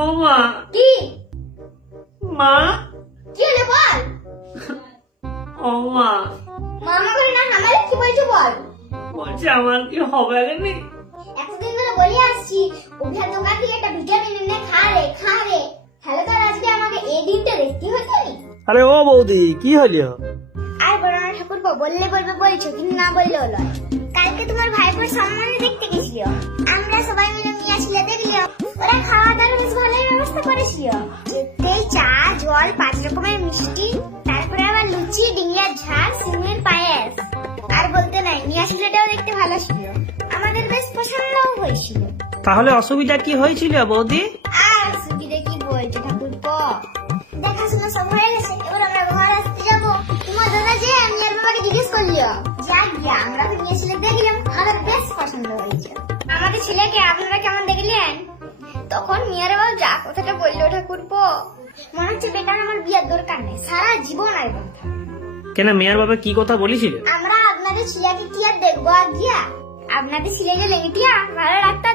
ও মা। কি মা? কি হলো বল? ও মা, মামা করে না আমারে কি বলছো বল? বলছি আমার কি হবে নি? এতদিন ধরে বলে আসছি ওখান দোকান থেকে একটা ভিটামিন এনে খা রে খা রে। হ্যালো তোর আজকে আমাকে এই দিনটা দেখতে হতো নি? আরে ও বৌদি কি হলো? আর বড় না ঠাকুরপো বললে বলবে বলছো কিন্তু না বললে হলো। কালকে তোমার ভাইপোর সম্মানে দেখতে গেছিল, আমরা সবাই মিলে মিয়া ছিল দেখলি। ওরা খাওয়া দাওয়ার বেশ ভালোই ব্যবস্থা করেছিল। যেতেই চা জল 5 রকমের মিষ্টি, তারপরে আবার লুচি ডিঙ্গার ঝাল সিমের পায়েস। আর বলতে নাই মিয়া ছেলেটাও দেখতে ভালো ছিল, আমাদের বেশ পছন্দও হয়েছিল। তাহলে অসুবিধা কি হয়েছিল বৌদি? আর সুবিধে কি বলছো ঠাকুরপো, দেখাশোনা সব হয়ে গেছে, এবার আমরা ঘর আসতে যাবো। তোমার দাদা যে মিয়ার বাবাকে জিজ্ঞেস করলিও, যাক গিয়া আমরা তো মিয়া ছেলে দেখলাম, আমাদের বেশ পছন্দ হয়েছে। আমাদের ছেলেকে আপনারা কেমন দেখলেন? তখন মিয়ার বাবা যা কথাটা বললো ঠাকুরপো, মনে হচ্ছে বেকার আমার বিয়ের দরকার নেই, সারা জীবন আর কথা। কেন মেয়ের বাবা কি কথা বলেছিল? আমরা আপনাদের ছেলেকে কি আর দেখবো আর গিয়া, আপনাদের ছেলেকে লেগেটিয়া ভালো রাখতে